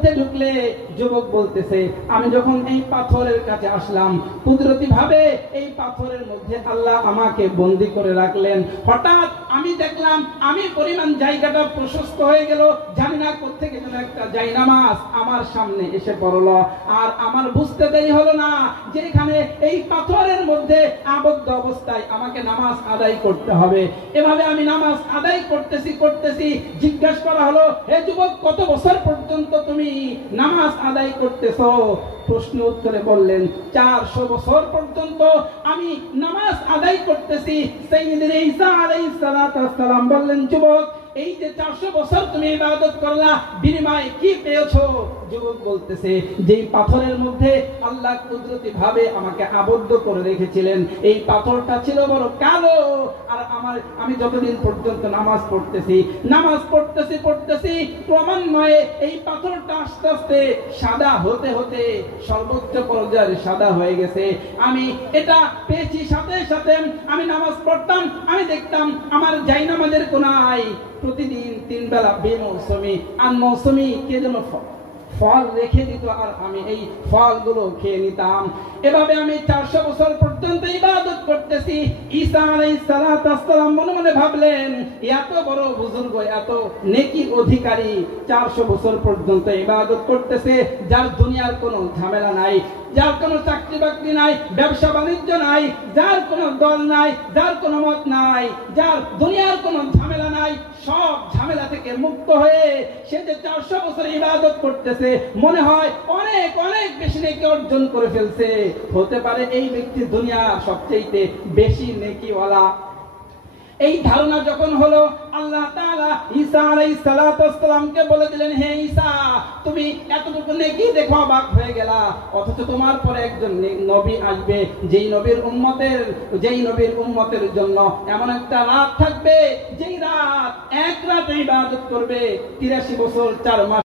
মধ্যে ঢুকলে যুবক বলতেছে, আমি যখন এই পাথরের কাছে আসলাম, কুদরতি ভাবে এই পাথরের মধ্যে আল্লাহ আমাকে বন্দী করে রাখলেন। হঠাৎ আমি দেখলাম আমি পরিমাণ জায়গাটা প্রশস্ত হয়ে গেল, জানি না কোত্থেকে যেন একটা জায়নামাজ আমার সামনে এসে পড়লো। আর আমার বুঝতে দেরি হলো না যে এখানে এই পাথরের মধ্যে আবদ্ধ অবস্থায় আমাকে নামাজ আদায় করতে হবে। এভাবে আমি নামাজ আদায় করতেছি। জিজ্ঞাসা করা হলো, হে যুবক, কত বছর পর্যন্ত তুমি নামাজ আদায় করতেছো? প্রশ্ন উত্তরে বললেন, 400 বছর পর্যন্ত আমি নামাজ আদায় করতেছি। সাইয়্যিদুনা ঈসা আলাইহিস সালাতু ওয়াস সালাম বললেন, যুবক, এই যে 400 বছর তুমি ইবাদত করলা, বিনিময়ে কি পেয়েছো? যুবক বলতেছে, যেই পাথরের মধ্যে আল্লাহ কুদরতি ভাবে আমাকে আবদ্ধ করে রেখেছিলেন, এই পাথরটা ছিল বড় কালো। আর আমি যতদিন পর্যন্ত নামাজ পড়তেছি ক্রমান্বয়ে এই পাথরটা আস্তে আস্তে সাদা হতে হতে সর্বোচ্চ পর্যায়ে সাদা হয়ে গেছে। আমি এটা পেয়েছি, সাথে সাথে আমি নামাজ পড়তাম, আমি দেখতাম আমার জায়নামাজের কোনায় প্রতিদিন 3 বেলা বেমৌসুমি আনমৌসুমি কে যেন ফল রেখে দিত, আর আমি এই ফলগুলো খেয়ে নিতাম। এভাবে আমি 400 বছর পর্যন্ত ইবাদত করতেছি। ঈসা আলাইহিস সালাতু ওয়াস সালাম মনে মনে ভাবলেন, এত বড় বুজুর্গ, এত নেকির অধিকারী 400 বছর পর্যন্ত ইবাদত করতেছে, যার দুনিয়ার কোনো ঝামেলা নাই, যার কোনো চাকরি বাকরি নাই, ব্যবসা বাণিজ্য নাই, যার কোনো দল নাই, যার কোনো মত নাই, যার দুনিয়ার কোনো ঝামেলা নাই, সব ঝামেলা থেকে মুক্ত হয়ে সে যে 400 বছর ইবাদত করতেছে, মনে হয় অনেক অনেক বেশি নেকি অর্জন করে ফেলছে। হতে পারে এই ব্যক্তি দুনিয়ার সবচেয়ে বেশি নেকিওয়ালা। এই ধারণা যখন হলো, আল্লাহ তাআলা ঈসা আলাইহিস সালাতু ওয়াস সালামকে বলে দিলেন, হে ঈসা, তুমি এতটুকু নেকি দেখো অবাক হয়ে গেলা, অথচ তোমার পরে একজন নবী আসবে, যেই নবীর উম্মতের জন্য এমন একটা রাত থাকবে, যেই রাত এক রাত ইবাদত করবে 83 বছর 4 মাস।